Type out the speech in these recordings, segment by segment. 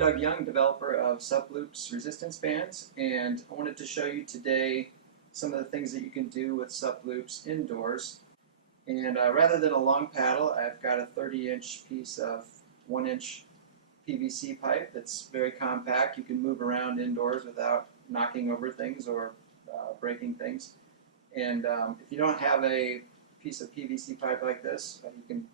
Doug Young, developer of Suploops resistance bands, and I wanted to show you today some of the things that you can do with Suploops indoors. And rather than a long paddle, I've got a 30-inch piece of 1-inch PVC pipe that's very compact. You can move around indoors without knocking over things or breaking things. And if you don't have a piece of PVC pipe like this, you can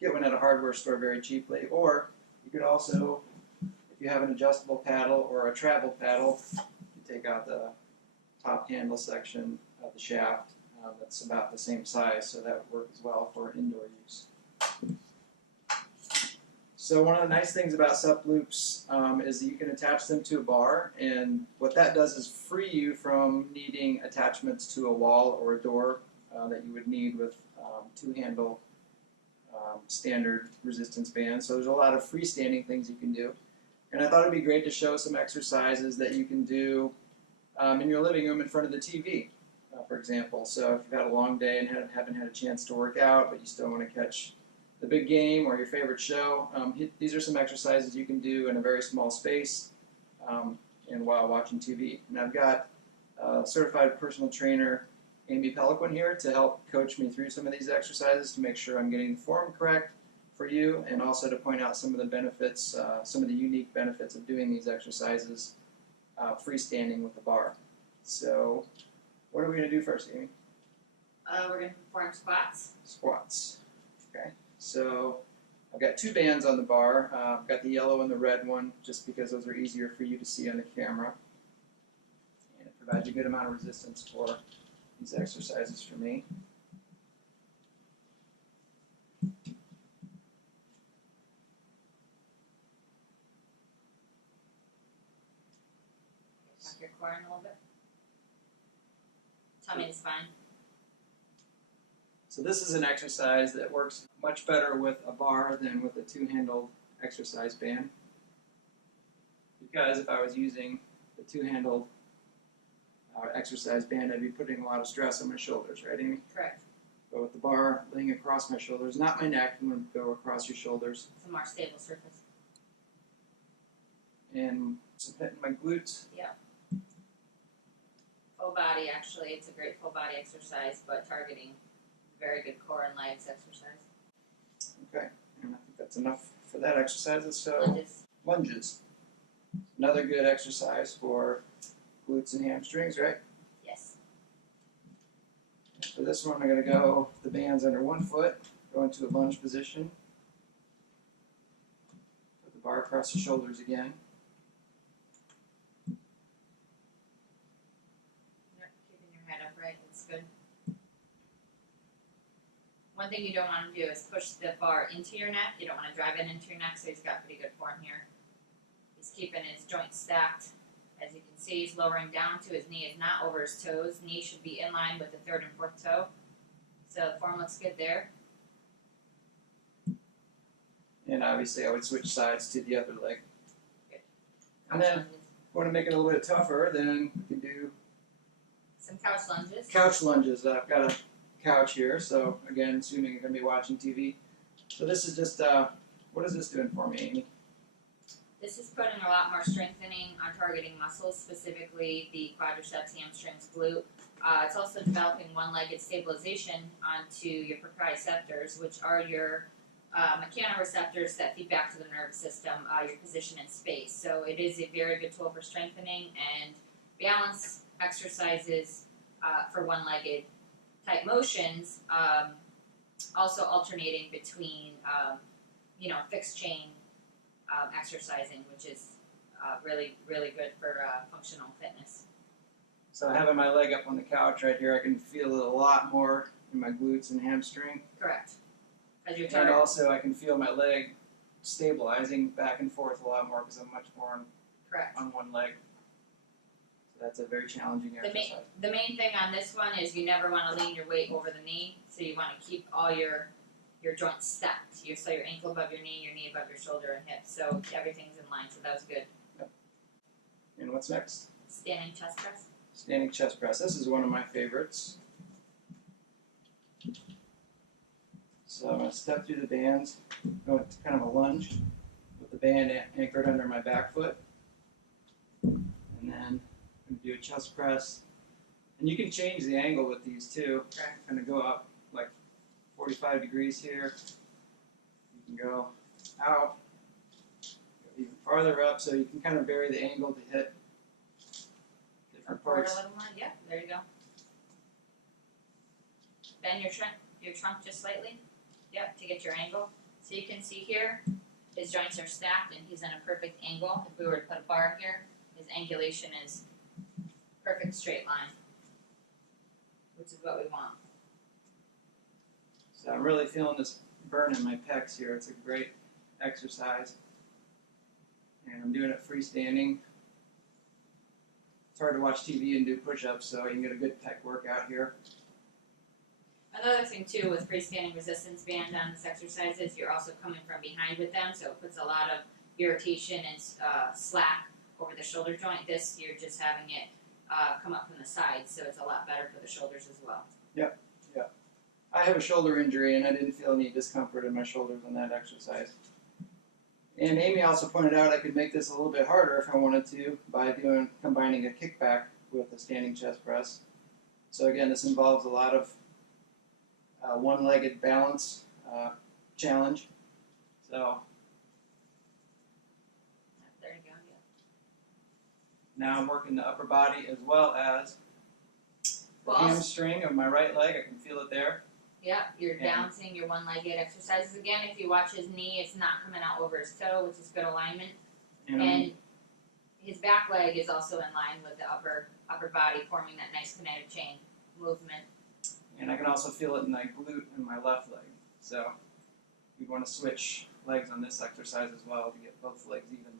get one at a hardware store very cheaply, or you could also, if you have an adjustable paddle or a travel paddle, you take out the top handle section of the shaft. That's about the same size, so that would work as well for indoor use. So one of the nice things about Suploops is that you can attach them to a bar, and what that does is free you from needing attachments to a wall or a door that you would need with two-handle standard resistance bands. So there's a lot of freestanding things you can do. And I thought it'd be great to show some exercises that you can do in your living room in front of the TV, for example. So if you've had a long day and haven't had a chance to work out, but you still want to catch the big game or your favorite show, these are some exercises you can do in a very small space and while watching TV. And I've got certified personal trainer Amy Peliquin here to help coach me through some of these exercises to make sure I'm getting the form correct for you, and also to point out some of the benefits, some of the unique benefits of doing these exercises freestanding with the bar. So what are we going to do first, Amy? We're going to perform squats. Squats. Okay. So I've got two bands on the bar. I've got the yellow and the red one just because those are easier for you to see on the camera. And it provides a good amount of resistance for these exercises for me. Tuck your core in a little bit. Tummy is fine. So this is an exercise that works much better with a bar than with a two-handled exercise band, because if I was using the two-handled exercise band, I'd be putting a lot of stress on my shoulders, right, Amy? Correct. But with the bar laying across my shoulders, not my neck, I'm going to go across your shoulders. It's a more stable surface. And just hitting my glutes. Yeah. Full body, actually. It's a great full body exercise, but targeting very good core and legs exercise. Okay, and I think that's enough for that exercise. So Lunges. Lunges. Another good exercise for glutes and hamstrings, right? Yes. For this one, I'm going to go the bands under one foot, go into a lunge position. Put the bar across the shoulders again. Yep, keeping your head upright. That's good. One thing you don't want to do is push the bar into your neck. You don't want to drive it into your neck, so he's got pretty good form here. He's keeping his joints stacked. As you can see, he's lowering down to his knee is not over his toes. Knee should be in line with the third and fourth toe. So the form looks good there. And obviously I would switch sides to the other leg. Good. And then if you want to make it a little bit tougher, then we can do some couch lunges. Couch lunges. I've got a couch here, so again, assuming you're going to be watching TV. So this is just, what is this doing for me, Amy? This is putting a lot more strengthening on targeting muscles, specifically the quadriceps, hamstrings, glute. It's also developing one-legged stabilization onto your proprioceptors, which are your mechanoreceptors that feed back to the nervous system, your position in space. So it is a very good tool for strengthening and balance exercises for one-legged type motions, also alternating between, fixed chain exercising, which is really, really good for functional fitness. So having my leg up on the couch right here, I can feel it a lot more in my glutes and hamstring. Correct. And also I can feel my leg stabilizing back and forth a lot more because I'm much more on one leg. So that's a very challenging exercise. The main thing on this one is you never want to lean your weight over the knee, so you want to keep all your joints stacked. So your ankle above your knee above your shoulder and hip. So everything's in line, so that was good. Yep. And what's next? Standing chest press. Standing chest press. This is one of my favorites. So I'm going to step through the bands, go into kind of a lunge with the the band anchored under my back foot. And then I'm going to do a chest press. And you can change the angle with these too. Kind of go up like 45 degrees here. You can go out, go even farther up, so you can kind of vary the angle to hit different Forward parts. a little more. Yep, there you go. Bend your trunk just slightly. Yep, to get your angle. So you can see here, his joints are stacked and he's in a perfect angle. If we were to put a bar here, his angulation is perfect straight line, which is what we want. So I'm really feeling this burn in my pecs here. It's a great exercise. And I'm doing it freestanding. It's hard to watch TV and do push-ups, so you can get a good pec workout here. Another thing too with freestanding resistance band on this exercise is you're also coming from behind with them, so it puts a lot of irritation and slack over the shoulder joint. This, you're just having it come up from the side, so it's a lot better for the shoulders as well. Yep, yep. I have a shoulder injury, and I didn't feel any discomfort in my shoulders on that exercise. And Amy also pointed out I could make this a little bit harder if I wanted to by combining a kickback with a standing chest press. So again, this involves a lot of one-legged balance challenge. So There you go. Yeah. now I'm working the upper body as well as the hamstring of my right leg. I can feel it there. Yeah, you're balancing your one-legged exercises again. If you watch his knee, it's not coming out over his toe, which is good alignment. And his back leg is also in line with the upper body, forming that nice kinetic chain movement. And I can also feel it in my glute and my left leg. So we want to switch legs on this exercise as well to get both legs evenly.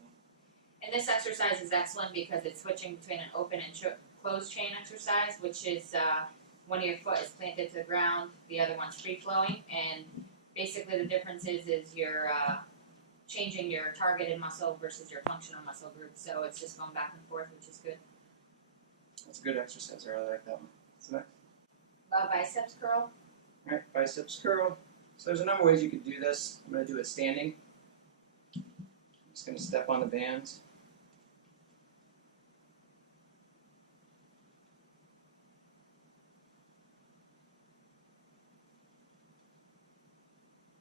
And this exercise is excellent because it's switching between an open and closed chain exercise, which is one of your foot is planted to the ground, the other one's free-flowing, and basically the difference is you're changing your targeted muscle versus your functional muscle group, so it's just going back and forth, which is good. That's a good exercise. I really like that one. What's next? Biceps curl. Alright, biceps curl. So there's a number of ways you could do this. I'm going to do it standing. I'm just going to step on the bands.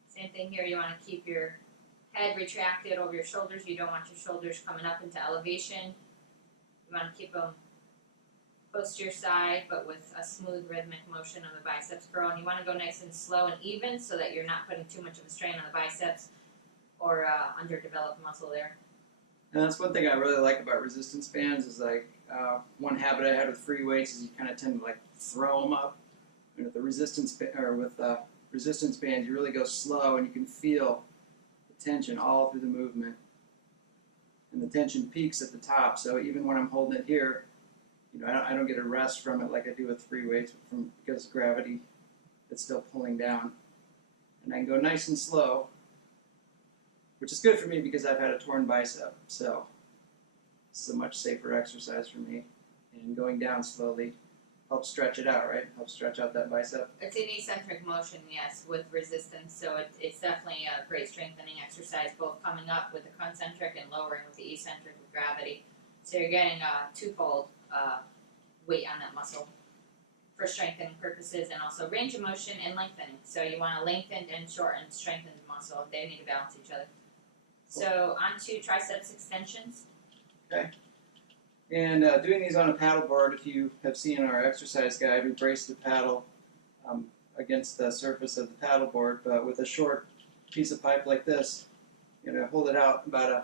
Same thing here, you want to keep your head retracted over your shoulders. You don't want your shoulders coming up into elevation. You want to keep them close to your side, but with a smooth rhythmic motion of the biceps curl. And you want to go nice and slow and even so that you're not putting too much of a strain on the biceps or underdeveloped muscle there. And that's one thing I really like about resistance bands is like one habit I had with free weights is you kind of tend to like throw them up. And with the resistance bands, you really go slow and you can feel the tension all through the movement. And the tension peaks at the top, so even when I'm holding it here, you know, I don't get a rest from it like I do with free weights because gravity is still pulling down. And I can go nice and slow, which is good for me because I've had a torn bicep, so it's a much safer exercise for me. And going down slowly helps stretch it out, right? Helps stretch out that bicep. It's an eccentric motion, yes, with resistance, so it's definitely a great strengthening exercise, both coming up with the concentric and lowering with the eccentric with gravity. So you're getting a twofold weight on that muscle for strengthening purposes and also range of motion and lengthening. So you want to lengthen and shorten strengthened muscle. They need to balance each other. So on to triceps extensions. Okay. And doing these on a paddle board, if you have seen our exercise guide, we brace the paddle against the surface of the paddle board, but with a short piece of pipe like this, you're going to hold it out about a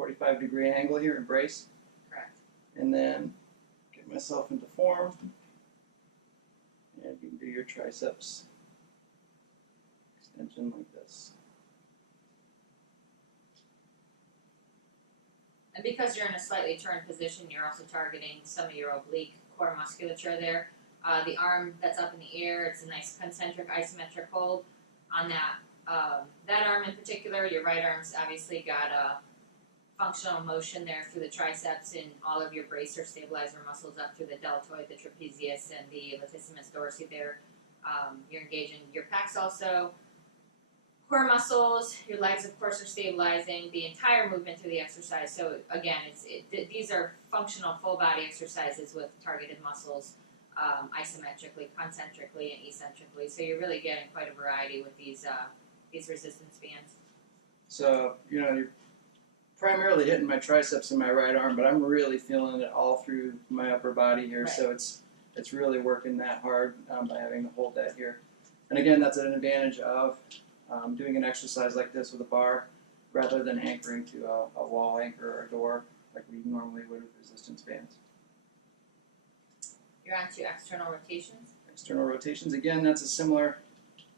45-degree angle here and brace. Correct. And then get myself into form. And you can do your triceps extension like this. And because you're in a slightly turned position, you're also targeting some of your oblique core musculature there. The arm that's up in the air, it's a nice concentric isometric hold on that. That arm in particular, your right arm's obviously got a functional motion there through the triceps and all of your bracer stabilizer muscles up through the deltoid, the trapezius, and the latissimus dorsi there. You're engaging your pecs also. core muscles. Your legs, of course, are stabilizing the entire movement through the exercise. So again, these are functional full body exercises with targeted muscles, isometrically, concentrically, and eccentrically. So you're really getting quite a variety with these resistance bands. So, you're primarily hitting my triceps and my right arm, but I'm really feeling it all through my upper body here. Right. So it's really working that hard by having to hold that here. And again, that's an advantage of doing an exercise like this with a bar rather than anchoring to a wall anchor or a door like we normally would with resistance bands. You're on to external rotations. External rotations, again, that's a similar,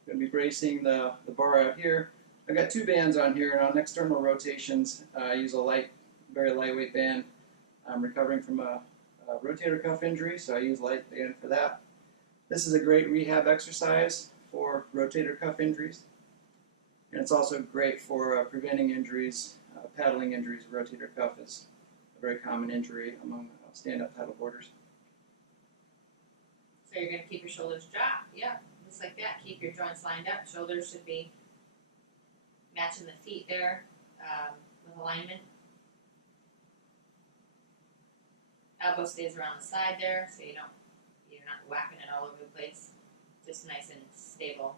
going to be bracing the bar out here. I've got two bands on here, and on external rotations, I use a very lightweight band. I'm recovering from a rotator cuff injury, so I use light band for that. This is a great rehab exercise for rotator cuff injuries, and it's also great for preventing injuries, paddling injuries. Rotator cuff is a very common injury among stand-up paddle boarders. So you're going to keep your shoulders dropped. Yeah, just like that. Keep your joints lined up. Shoulders should be matching the feet there with alignment. Elbow stays around the side there, so you're not whacking it all over the place. Just nice and stable.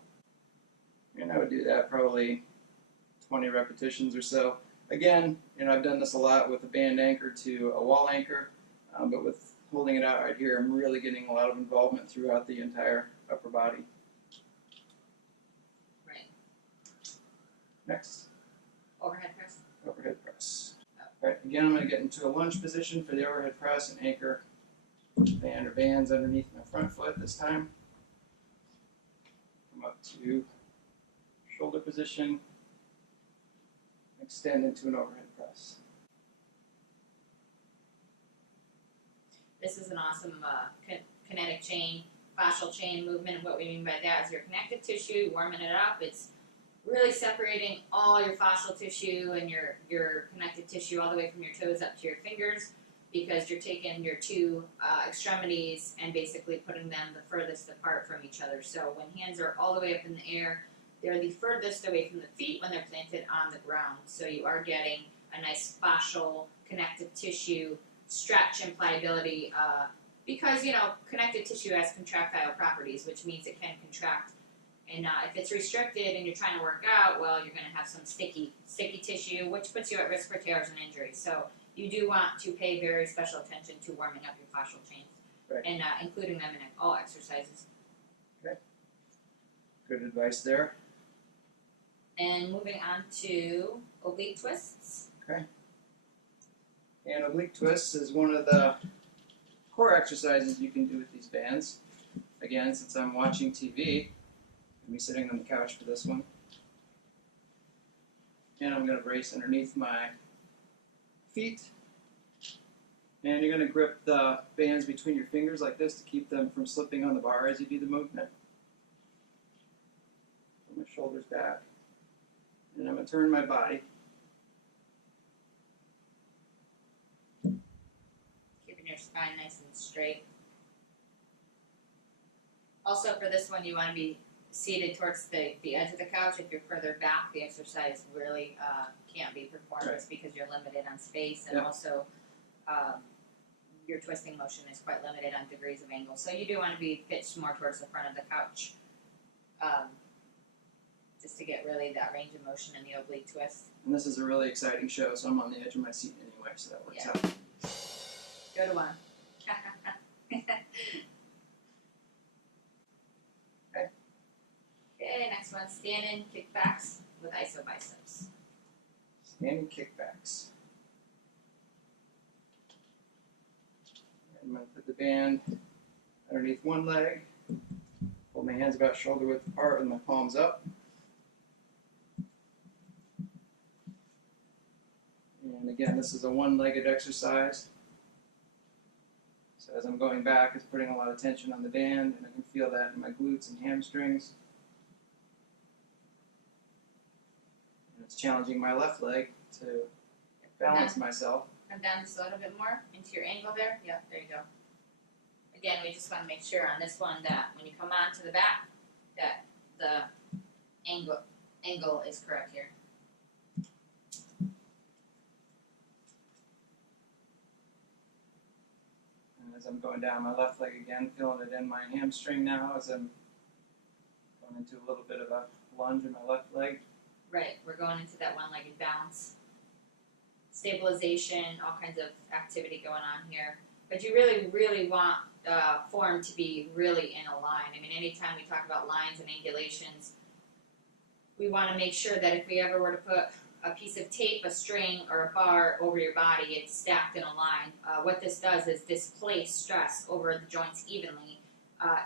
And I would do that probably 20 repetitions or so. Again, I've done this a lot with a band anchor to a wall anchor, but with holding it out right here, I'm really getting a lot of involvement throughout the entire upper body. Right. Next, Overhead press. overhead press. All right, again, I'm going to get into a lunge position for the overhead press and anchor band or bands underneath my front foot this time. Come up to shoulder position, extend into an overhead press. This is an awesome kinetic chain, fascial chain movement. And what we mean by that is your connective tissue, warming it up. It's really separating all your fascial tissue and your connective tissue all the way from your toes up to your fingers, because you're taking your two extremities and basically putting them the furthest apart from each other. So when hands are all the way up in the air, they're the furthest away from the feet when they're planted on the ground. So you are getting a nice fascial connective tissue stretch and pliability because, connective tissue has contractile properties, which means it can contract. And if it's restricted and you're trying to work out, well, you're going to have some sticky tissue, which puts you at risk for tears and injuries. So you do want to pay very special attention to warming up your fascial chains, Right. and including them in all exercises. Okay. Good advice there. And moving on to oblique twists. And oblique twists is one of the core exercises you can do with these bands. Again, since I'm watching TV, I'm going to be sitting on the couch for this one. And I'm going to brace underneath my feet. And you're going to grip the bands between your fingers like this to keep them from slipping on the bar as you do the movement. Put my shoulders back. And I'm going to turn my body. Keeping your spine nice and straight. Also, for this one, you want to be seated towards the edge of the couch. If you're further back, the exercise really can't be performed just because you're limited on space, and also your twisting motion is quite limited on degrees of angle. So you do want to be pitched more towards the front of the couch, just to get really that range of motion in the oblique twist. And this is a really exciting show, so I'm on the edge of my seat anyway, so that works out. Go to one. Okay, next one, stand-in kickbacks with iso biceps. Standing kickbacks. I'm going to put the band underneath one leg, hold my hands about shoulder width apart with my palms up. And again, this is a one-legged exercise. So as I'm going back, it's putting a lot of tension on the band, and I can feel that in my glutes and hamstrings. And it's challenging my left leg to balance myself. Come down just a little bit more into your angle there. Yep, there you go. Again, we just want to make sure on this one that when you come on to the back, that the angle is correct here. And as I'm going down my left leg again, feeling it in my hamstring now as I'm going into a little bit of a lunge in my left leg. Right, we're going into that one-legged bounce. Stabilization, all kinds of activity going on here. But you really, really want form to be really in a line. I mean, anytime we talk about lines and angulations, we want to make sure that if we ever were to put a piece of tape, a string, or a bar over your body, it's stacked in a line. What this does is displace stress over the joints evenly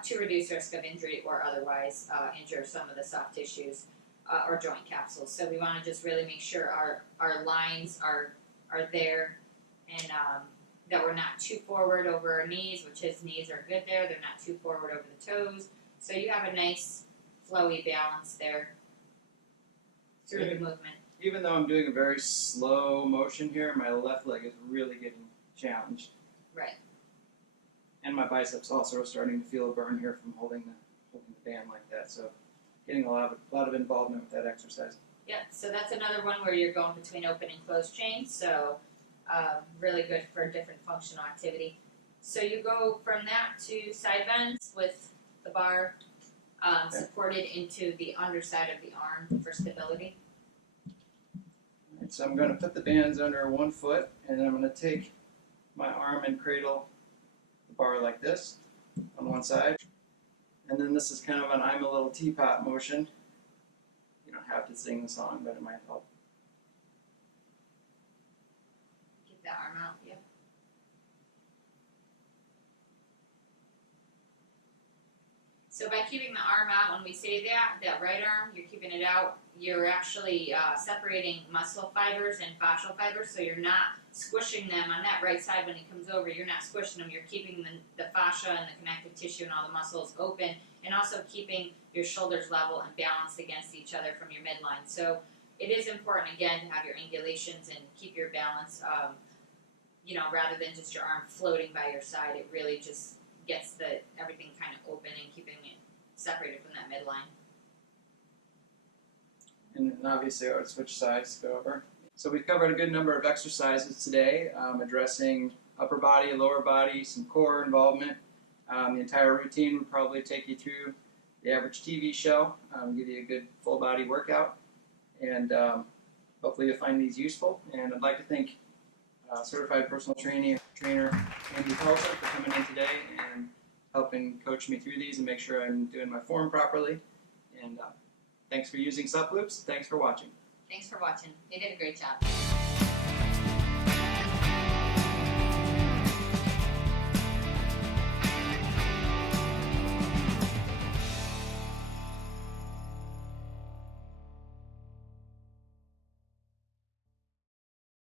to reduce risk of injury or otherwise injure some of the soft tissues or joint capsules. So we want to just really make sure our lines are there and that we're not too forward over our knees, which his knees are good there. They're not too forward over the toes. So you have a nice flowy balance there through the movement. Even though I'm doing a very slow motion here, my left leg is really getting challenged. Right. And my biceps also are starting to feel a burn here from holding the band like that. So getting a lot of involvement with that exercise. Yep, so that's another one where you're going between open and closed chains, so really good for different functional activity. So you go from that to side bends with the bar supported into the underside of the arm for stability. All right, so I'm going to put the bands under one foot, and I'm going to take my arm and cradle the bar like this on one side. And then this is kind of an I'm a little teapot motion. You don't have to sing the song, but it might help. Get that arm out, yep. So by keeping the arm out, when we say that right arm, you're keeping it out, you're actually separating muscle fibers and fascial fibers, so you're not squishing them on that right side when it comes over. You're not squishing them, you're keeping the fascia and the connective tissue and all the muscles open, and also keeping your shoulders level and balanced against each other from your midline. So it is important, again, to have your angulations and keep your balance, rather than just your arm floating by your side. It really just gets everything kind of open and keeping it separated from that midline. And then obviously I would switch sides to go over. So we've covered a good number of exercises today, addressing upper body, lower body, some core involvement. The entire routine would probably take you through the average TV show, give you a good full body workout, and hopefully you'll find these useful. And I'd like to thank certified personal trainer Andy Paulson for coming in today and helping coach me through these and make sure I'm doing my form properly. And thanks for using Suploops. Thanks for watching. Thanks for watching. You did a great job.